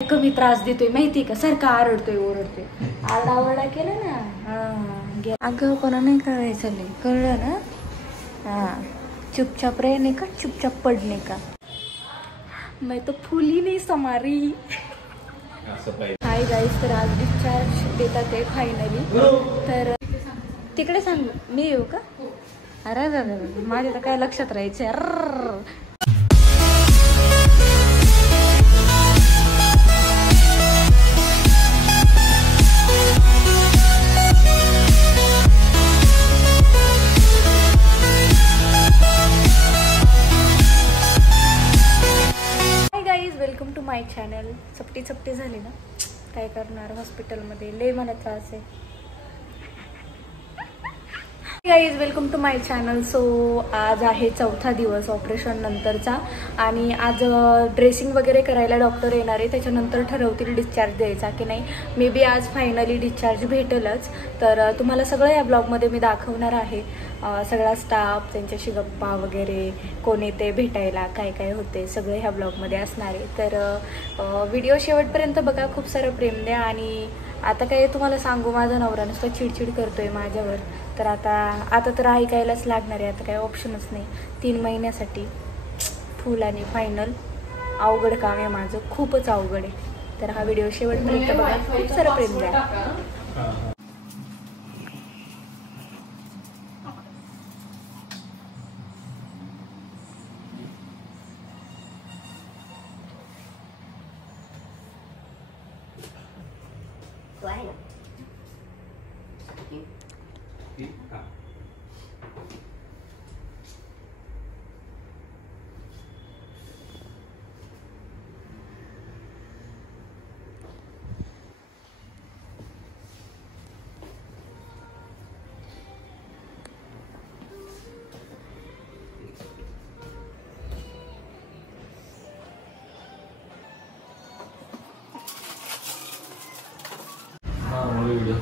कमी त्रास देतोय माहिती का, सारखा आरडतोय ओरडतोय. आरडाओरडा केला ना. हा अगं पण नाही करायचं, नाही कळलं ना. हा चुपचाप रहने का, चुपचाप पडने का. मैं तो फूल ही नहीं समारी. हाय गाईस, तर आज डिस्चार्ज देतात आहे फायनली. तर तिकडे सांगू मी येऊ का. अरे दादा माझ्या तर काय लक्षात राहायचं. Welcome to my channel. चपटी झाली ना, काय करणार, हॉस्पिटलमध्ये लय मला त्रास आहे. Guys welcome to my channel. So आज आहे 4था दिवस ऑपरेशन नंतरचा आणि आज ड्रेसिंग वगैरे करायला डॉक्टर येणार आहे. त्याच्यानंतर ठरवतील डिस्चार्ज द्यायचा की नाही. मे बी आज फायनली डिस्चार्ज भेटेलच. तर तुम्हाला सगळं या ब्लॉगमध्ये मी दाखवणार आहे. सगळा स्टाफ, त्यांच्याशी गप्पा वगैरे, कोण येते भेटायला, काय काय होते, सगळं ह्या ब्लॉगमध्ये असणार आहे. तर व्हिडिओ शेवटपर्यंत बघा, खूप सारं प्रेम द्या. आणि आता काय तुम्हाला सांगू, माझा नवरा नुसतं चिडचिड करतोय माझ्यावर. तर आता तर ऐकायलाच लागणार आहे. आता काही ऑप्शनच नाही. 3 महिन्यासाठी फुल आणि फायनल. अवघड काम आहे माझं, खूपच अवघड आहे. तर हा व्हिडिओ शेवटपर्यंत बघा, खूप सारं प्रेम द्या.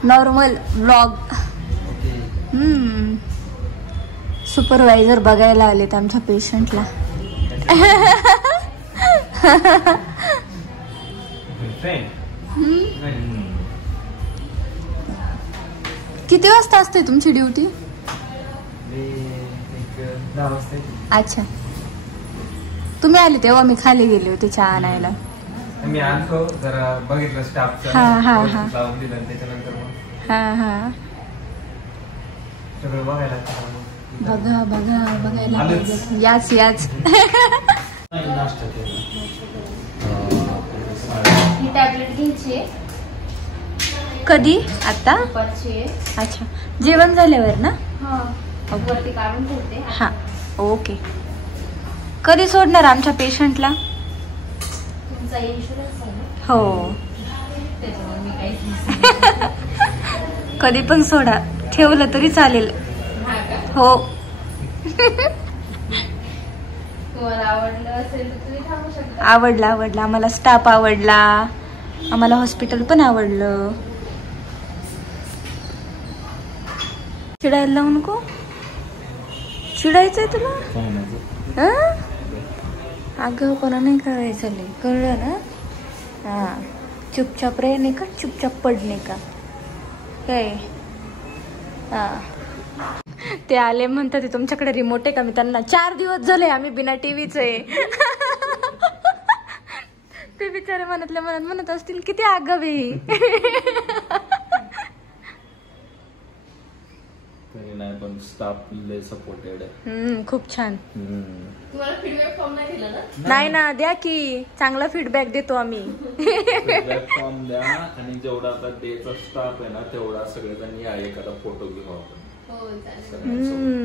Normal vlog. सुपरवायझर बघायला आलेत आमच्या पेशंटला. किती वाजता असते तुमची ड्युटी? अच्छा, तुम्ही आले तेव्हा मी खाली गेले होते चहा आणायला. मी आणतो जरा बघितलं स्टाफचं. लावून दिलं त्याच्यानंतर मग सगळं बघायला बघायला याच ही टॅबलेट घ्यायची. कधी? आता. अच्छा, जेवण झाल्यावर ना. वरती काढून ठेवते. हा ओके. कधी सोडणार आमच्या पेशंटला? तुमचा इन्शुरन्स आहे ना? हो. त्याच्यामुळे मी काहीच कधी पण सोडा, ठेवलं तरी चालेल. हो. तुम्हाला आवडलं असेल तर तुम्ही थांबू शकता. आवडला आम्हाला. स्टाफ आवडला आम्हाला, हॉस्पिटल पण आवडलं. चिडायला लावू नको. चिडायचंय तुला? अगं पण नाही करायचं, नाही कळलं ना. हा चुपचाप रहने का, चुपचाप पडने का. काय ते आले म्हणतात तुमच्याकडे रिमोट आहे का. मी त्यांना 4 दिवस झाले आम्ही बिना टीव्हीच आहे. ते बिचारे मनातल्या मनात म्हणत असतील किती आगावी. पण स्टाफ लय सपोर्टेड आहे. खूप छान. तुम्हाला फीडबॅक फॉर्म नाही दिला ना? नाही ना, द्या की, चांगला फीडबॅक देतो आम्ही. फीडबॅक फॉर्म द्या. आणि जेवढा आता डेचा स्टाफ आहे ना, तेवढा सगळेजण या, एखादा फोटो घेऊ आपण.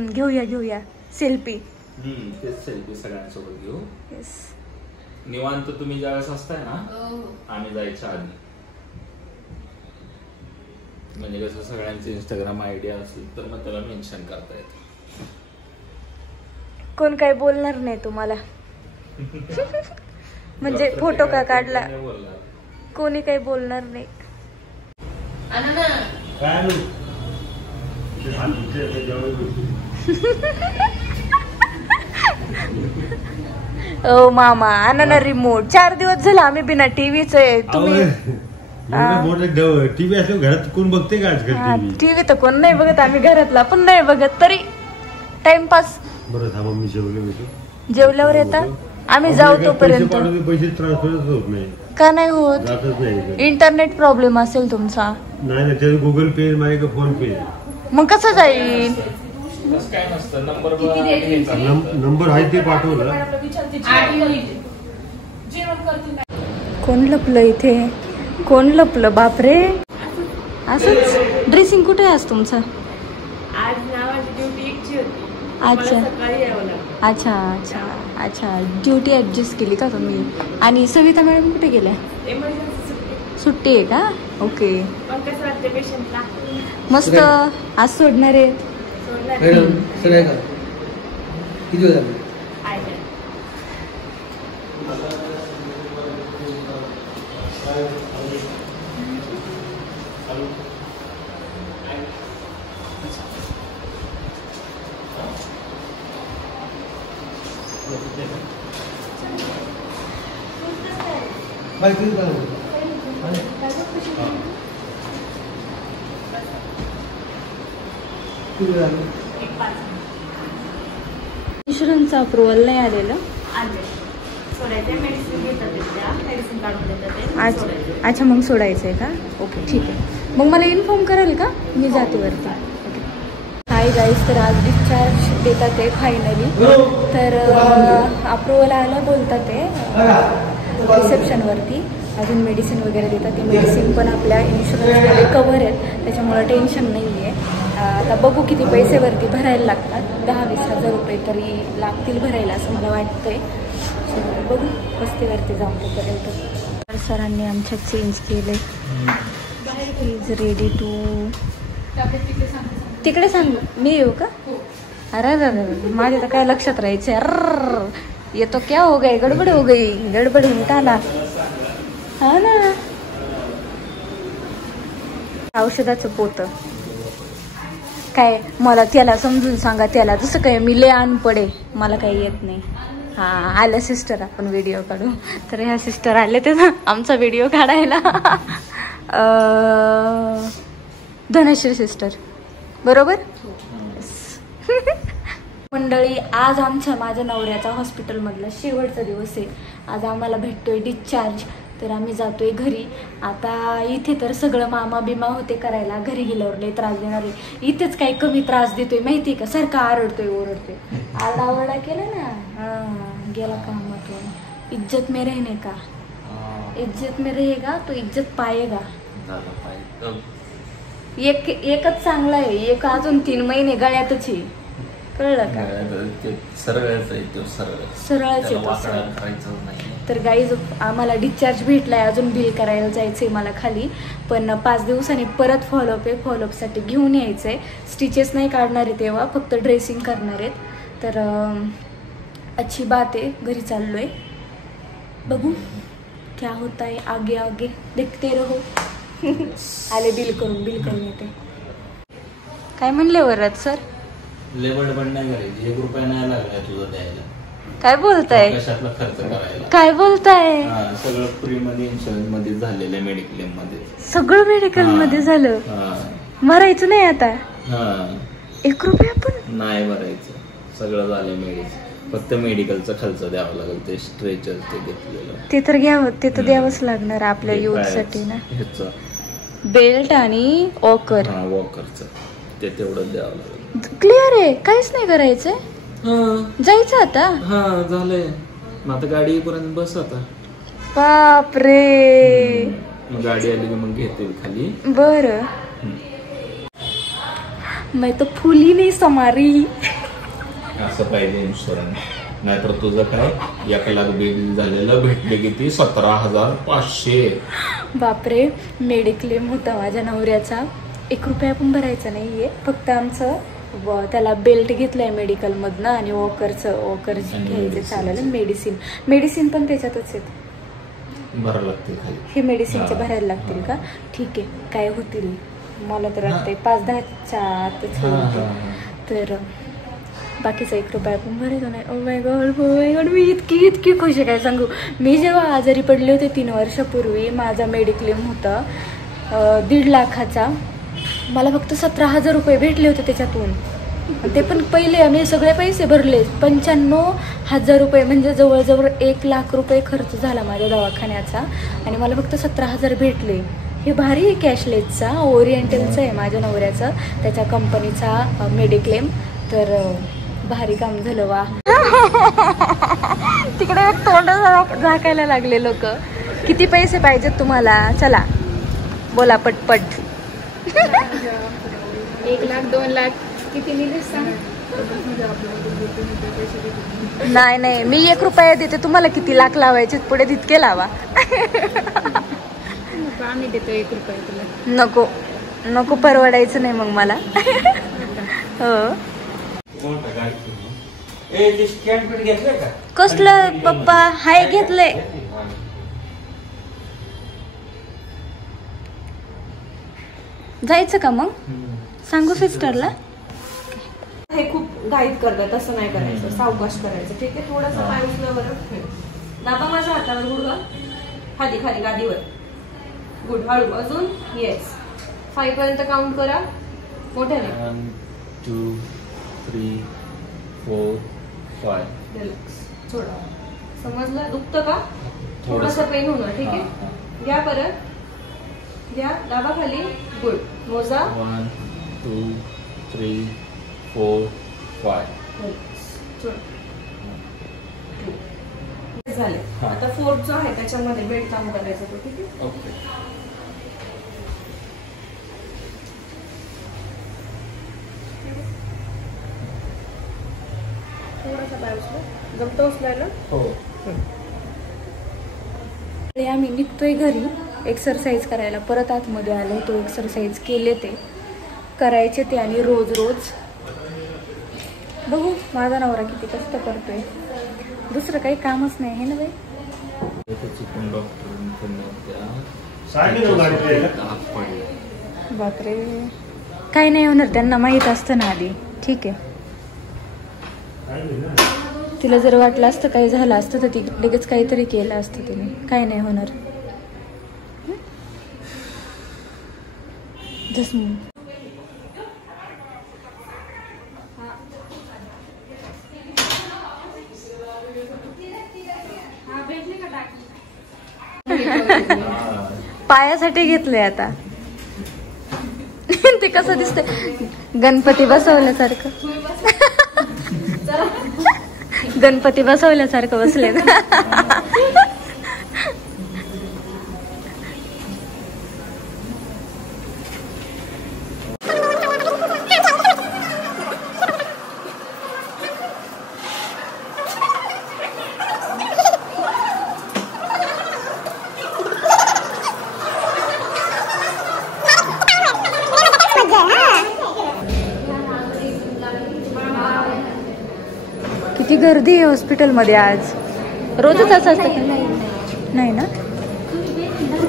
घेऊया सेल्फी. तेच सेल्फी सगळ्यांसोबत घेऊ. निवांत तुम्ही ज्यावेळेस असताय ना, आम्ही जायच्या आधी. म्हणजे कसं सगळ्यांचे इंस्टाग्राम आयडिया असेल तर मग त्याला मेन्शन करता येतं. कोण काय बोलणार नाही तुम्हाला. म्हणजे फोटो का काढला, कोणी काही बोलणार नाही. ओ मामा आणा ना रिमोट. 4 दिवस झाला आम्ही बिना टीव्हीच आहे. तुम्ही टीव्ही असल्यावर घरात कोण बघते का आजकाल? टीव्ही तर कोण नाही बघत, आम्ही घरातला पण नाही बघत, तरी टाइमपास. बरं थांबा मी जेवल्यावर येता आम्ही जाऊ तोपर्यंत. पैसे ट्रान्सफर होत नाही का नाही होत? जातच नाही. इंटरनेट प्रॉब्लेम असेल तुमचा. नाही ना, त्याचं गुगल पे माझ्या फोन पे. मग कसं जाईल? काय नसतं, नंबर आहे ते पाठवलं. कोण लपलं इथे? कोण लपलं? बापरे. असंच ड्रेसिंग कुठे आहे आज तुमचं? आज नावाची ड्युटी एकची होती. अच्छा सकाळी यावं लागलं. अच्छा अच्छा अच्छा. ड्युटी ऍडजस्ट केली का तुम्ही? आणि सविता मॅडम कुठे गेल्या? इमर्जन्सी सुट्टी आहे का? ओके. मग कसं वाटते पेशंटला? मस्त. आज सोडणार आहेत. किती झालं? इन्शुरन्सचं अप्रुव्हल नाही आलेलं. अच्छा मग सोडायचं आहे का? ओके ठीक आहे. मग मला इन्फॉर्म कराल का? मी जाते वरती. ओके. हाय गाईज, तर आज डिस्चार्ज देतात ते फायनली. तर अप्रुव्हल आलं बोलतात ते रिसेप्शनवरती. अजून मेडिसिन वगैरे देतात. ते मेडिसिन पण आपल्या इन्शुरन्समध्ये कव्हर आहेत, त्याच्यामुळं टेन्शन नाही आहे. आता बघू किती पैसे वरती भरायला लागतात. 10-20 हजार रुपये तरी लागतील भरायला असं मला वाटतंय. बघू वस्तीवरती जाऊन तोपर्यंत. सरांनी आमच्या चेंज केले. Is ready to. तिकडे सांगू मी येऊ का? अरे माझ्या तर काय लक्षात राहायचं. अर ये तो क्या हो गई, गडबड हो गई, गडबड उठाला. हा ना, औषधाचं पोत काय मला त्याला समजून सांगा. त्याला जसं काय मी लय अनपडे, मला काही येत नाही. हा आल्या सिस्टर, आपण व्हिडिओ काढू. तर ह्या सिस्टर आले ते आमचा व्हिडिओ काढायला. धनश्री सिस्टर बरोबर. मंडळी, आज माझ्या नवऱ्याचा हॉस्पिटलमधला शेवटचा दिवस आहे. आज आम्हाला भेटतोय डिस्चार्ज. तर आम्ही जातोय घरी. आता इथे तर सगळं मामा बिमा होते करायला, घरी गेल्यावर लय त्रास देणार आहे. इथेच काही कमी त्रास देतोय माहिती का? सारखा आरडतोय ओरडतोय. आरडाओरडा केला ना, गेला कामातून. इज्जत में रहने का, इज्जत में रहेगा तो इज्जत पाएगा. एकच चांगला आहे, एक अजून 3 महिने गळ्यातच आहे. कळलं का? सरळच येतो. तर गाईज आम्हाला डिस्चार्ज भेटलाय. अजून बिल करायला जायचंय मला खाली, पण 5 दिवसांनी परत फॉलोअप आहे. फॉलोअपसाठी घेऊन यायचंय. स्टिचेस नाही काढणार आहे तेव्हा, फक्त ड्रेसिंग करणार आहेत. तर अच्छी बात आहे. घरी चाललोय, बघू क्या होता है आगे आगे, देखते रहो. आले बिल करून येते. काय म्हणले वरद सर? लेबर पण नाही करायची, 1 रुपया नाही लागला तुझं द्यायला. काय बोलताय? कशातला खर्च करायला? काय बोलताय? सगळं फ्री मध्ये, इन्शुरन्स मध्ये झालेलं आहे. मेडिक्लेम मध्ये सगळं मेडिकल मध्ये झालं. मरायचं नाही आता. 1 रुपया पण नाही भरायचं. सगळं झालं मेडिसिन. फक्त मेडिकलचं खर्च द्यावं लागेल. ते स्ट्रेचर ते घेतलेलं ते तर घ्यावं. ते तर द्यावंच लागणार आपल्या यूथ साठी ना. बेल्ट आणि वॉकर. वॉकरचं ते तेवढं द्यावं लागेल. क्लिअर आहे, काहीच नाही करायचंय. जायचं आता. झालंय. मग आता गाडी पर्यंत बस आता. बापरे. मग गाडी आली की मग घेतील खाली. बरं. मैं तो फुल ही नाही समारी. असं पाहिजे इन्शुरन्स. नाहीतर तुझं काय 1 लाख बिल झालेलं भेटले किती? 17,500. बापरे. मेडिक्लेम होता माझ्या नवऱ्याचा. 1 रुपया पण भरायचा नाहीये. फक्त आमचं त्याला बेल्ट घेतलाय मेडिकल मधनं आणि वॉकर घ्यायचं चालेल. मेडिसिन पण त्याच्यातच आहेत. भरायला लागतील. हे मेडिसिनचे भरायला लागतील का? ठीक आहे, काय होतील मला तर वाटतंय 5-10च्या आतच. तर बाकीचा 1 रुपया पण भरायचा नाही. ओ माय गॉड मी इतकी खुश आहे काय सांगू. मी जेव्हा आजारी पडले होते 3 वर्षापूर्वी, माझा मेडिक्लेम होता 1.5 लाखाचा. मला फक्त 17,000 रुपये भेटले होते त्याच्यातून. ते पण पहिले आम्ही सगळे पैसे भरले. 95,000 रुपये म्हणजे जवळजवळ 1 लाख रुपये खर्च झाला माझ्या दवाखान्याचा आणि मला फक्त 17,000 भेटले. हे भारी आहे. कॅशलेसचा ओरिएंटलचा आहे माझ्या नवऱ्याचा, त्याच्या कंपनीचा मेडिक्लेम. तर भारी काम झालं वा. तिकडे एक तोंड झाकायला लागले लोक. किती पैसे पाहिजेत तुम्हाला? चला बोला पटपट. 1 लाख 2 लाख किती लिहिलेस सांग. नाही मी 1 रुपया देते तुम्हाला. किती लाख लावायचे पुढे तितके लावा. आम्ही देतो 1 रुपया तुला. नको परवडायचं नाही मग मला. हो कसलं पप्पा हाय घेतलंय. जायचं का मग? सांगू सिस्टरला. हे खूप घाईत करतात, तसं नाही करायचं, सावकाश करायचं. ठीक आहे, थोडंसं पाय उचल्यावर दाबा माझ्या हातावर, गुडघा खाली खाली गादीवर. गुड. हळू अजून. येस. 5 पर्यंत काउंट करा मोठ्याने. 1 2 3 4 5. रिलॅक्स. थोडं समजलं? दुखतं का? थोडंसं पेन होणार. ठीक आहे, घ्या परत. घ्या, दाबा खाली. गुड. मोजा. 1 2 3 4 5. झाले. आता 4 जो आहे त्याच्यामध्ये बेल्ट काम करायचं. ठीक आहे. ओके. थोडासा पाय उचला. जमतं उचलायला? हो. आम्ही निघतोय घरी एक्सरसाइज करायला. परत आतमध्ये आलो होतो, एक्सरसाइज केले ते करायचे ते. आणि रोज बघू माझा नवरा किती कष्ट करतोय. दुसरं काही कामच नाही आहे ना बाई. बापरे, काही नाही होणार. त्यांना माहीत असतं ना आधी. ठीक आहे. तिला जर वाटलं असतं काही झालं असतं तर ती लगेच काहीतरी केलं असतं तिने. काही नाही होणार. पायासाठी घेतलंय आता. ते कसं दिसतंय गणपती बसवल्यासारखं. गणपती बसवल्यासारखं बसले. किती गर्दी आहे हॉस्पिटलमध्ये आज. रोजच असं असतं का? नाही ना.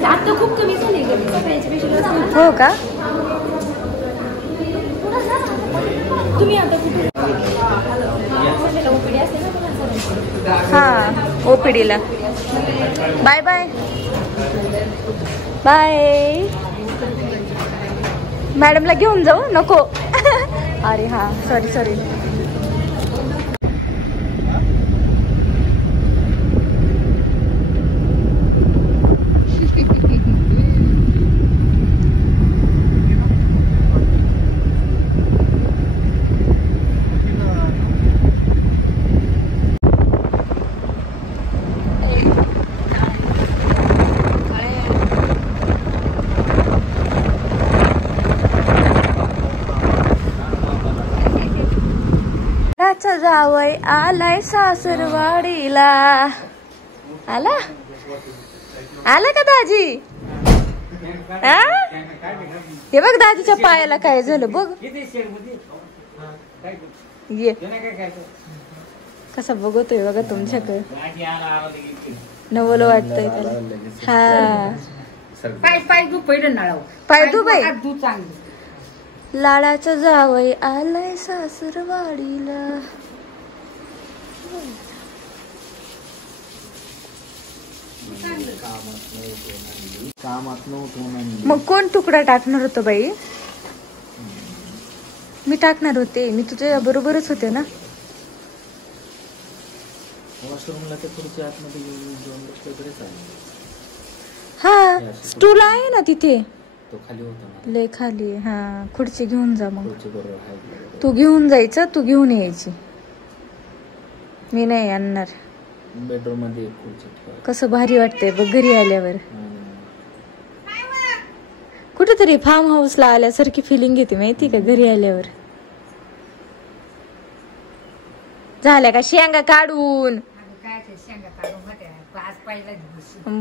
आता खूप कमी झाले. हो का? तुम्ही आता कुठे? हा ओपीडीला. Bye bye bye. मॅडमला घेऊन जाऊ नको. अरे हा सॉरी. जावई आलाय सासरवाडीला. आला का दाजी? हे बघ दाजीच्या पायाला काय झालं बघ. ये कसा बघतोय बघा तुमच्याकडे. नवल वाटतंय त्याला. हा पाय धू पहिलं नाळाव. पाय धू बाई. धू चांगलं. लाडाचा जावई आलाय सासरवाडीला. कामात नव्हतो. मग कोण तुकडा टाकणार होतं बाई? मी टाकणार होते, मी तुझ्या बरोबरच होते ना. वॉशरूमला ते खुर्ची आतमध्ये जाऊन बसलं तरी चालेल. हा स्टूल आहे ना तिथे, तो खाली होता ना, लय खाली. हा खुर्ची घेऊन जा मग. खुर्ची बरोबर आहे. तू घेऊन जायचं, तू घेऊन यायची, मी नाही आणणार. बेडरूम मध्ये खुर्ची ठेवा. कसं भारी वाटतंय बघ घरी आल्यावर. कुठेतरी फार्म हाऊसला आल्यासारखी फिलिंग येते माहिती का घरी आल्यावर. झाल्या का शेंगा काढून?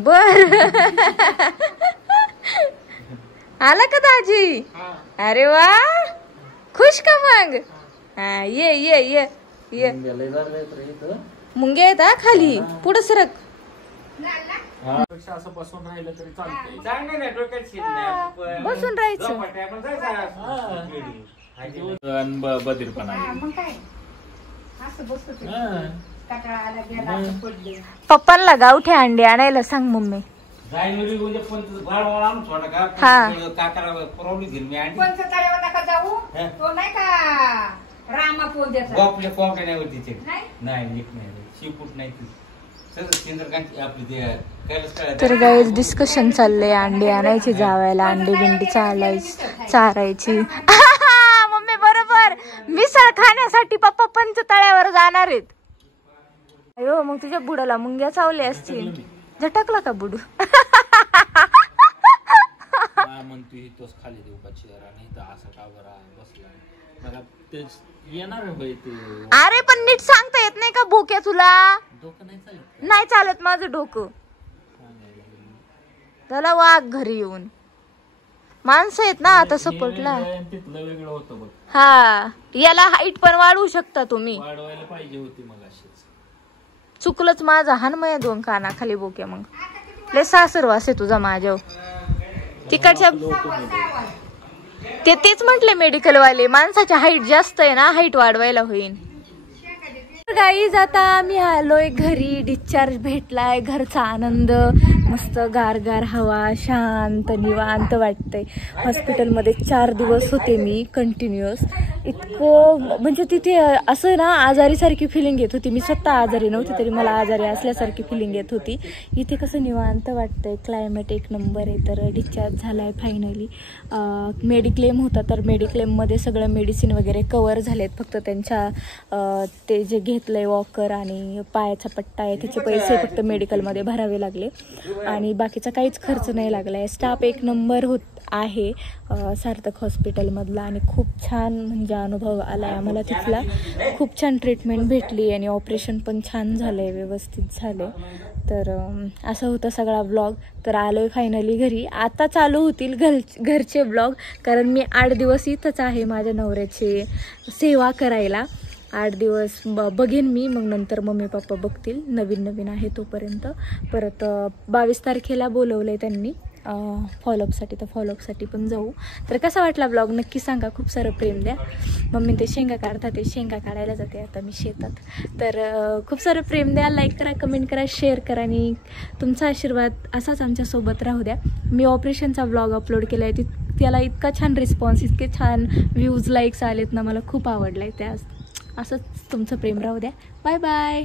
बर आला का दाजी? अरे वा, खुश का मग? हा ये ये ये ये. मुंग्या येत खाली, पुढं सरक. असं बसून राहिलं तरी चालतंय. बसून राहायचं. बधीरपणा. पप्पांना गावठी अंडे आणायला सांग मम्मी. तर गाईज डिस्कशन चाललंय अंडे आणायचे जावायला, अंडे बिंडी चारायची. मम्मी बरोबर, मिसळ खाण्यासाठी पप्पा पंचतळ्यावर जाणार आहेत. अयो मग तुझ्या बुडाला मुंग्या चावले असतील. झटकला का बुडू? म्हणतो तोच खाली देऊ का चेअर आणि असा का बरा बसला येणार बाई ते. अरे पण नीट सांगता येत नाही का भोक्या तुला? डोकं नाही चालत. नाही चालत माझं डोकं. त्याला वाघ घरी येऊन. माणसं आहेत ना आता सपोर्टला. तिथलं वेगळं होतं बघ. हा याला हाईट पण वाढवू शकता तुम्ही. वाढवायला पाहिजे होती मग अशीच. चुकलंच माझा हानमय 2 कानाखाली बोक्या. मग लय सासरवास आहे तुझा माझ्यावर. तिकडच्या तेच म्हटले मेडिकल वाले, माणसाची हाईट जास्त आहे ना, हाईट वाढवायला होईल. गाईज आता आम्ही आलोय घरी. डिस्चार्ज भेटलाय, घरचा आनंद, मस्त गारगार हवा, शांत निवांत वाटतंय. हॉस्पिटलमध्ये 4 दिवस होते मी कंटिन्युअस. इतकं म्हणजे तिथे असं ना आजारी सारखी फिलिंग येत होती. मी स्वतः आजारी नव्हती तरी मला आजारी असल्यासारखी फिलिंग येत होती. इथे कसं निवांत वाटतंय, क्लायमेट एक नंबर आहे. तर डिस्चार्ज झालाय फायनली. मेडिक्लेम होता तर मेडिक्लेममध्ये सगळं मेडिसिन वगैरे कवर झालेत. फक्त त्यांच्या ते जे घेतलंय वॉकर आणि पायाचा पट्टा आहे त्याचे पैसे फक्त मेडिकलमध्ये भरावे लागले आणि बाकीचा काहीच खर्च नाही लागलाय. स्टाफ एक नंबर आहे सार्थक हॉस्पिटलमधला आणि खूप छान म्हणजे अनुभव आला आहे आम्हाला तिथला. खूप छान ट्रीटमेंट भेटली आणि ऑपरेशन पण छान झालं आहे, व्यवस्थित झालं. तर असं होतं सगळा व्लॉग. तर आलो आहे फायनली घरी. आता चालू होतील घरचे व्लॉग, कारण मी 8 दिवस इथंच आहे माझ्या नवऱ्याची सेवा करायला. 8 दिवस बघेन मी, मग नंतर मम्मी पप्पा बघतील. नवीन आहे तोपर्यंत. परत 22 तारखेला बोलवलं आहे त्यांनी फॉलोअपसाठी, तर फॉलोअपसाठी पण जाऊ. तर कसा वाटला ब्लॉग नक्की सांगा. खूप सारं प्रेम द्या. मम्मी ते शेंगा काढतात, ते शेंगा काढायला जाते आता मी शेतात. तर खूप सारं प्रेम द्या, लाईक करा, कमेंट करा, शेअर करा आणि तुमचा आशीर्वाद असाच आमच्यासोबत राहू द्या. मी ऑपरेशनचा ब्लॉग अपलोड केला आहे, त्याला इतका छान रिस्पॉन्स, इतके छान व्ह्यूज लाईक्स आलेत ना, मला खूप आवडलं आहे. त्या असंच तुमचं प्रेम राहू द्या. Bye bye.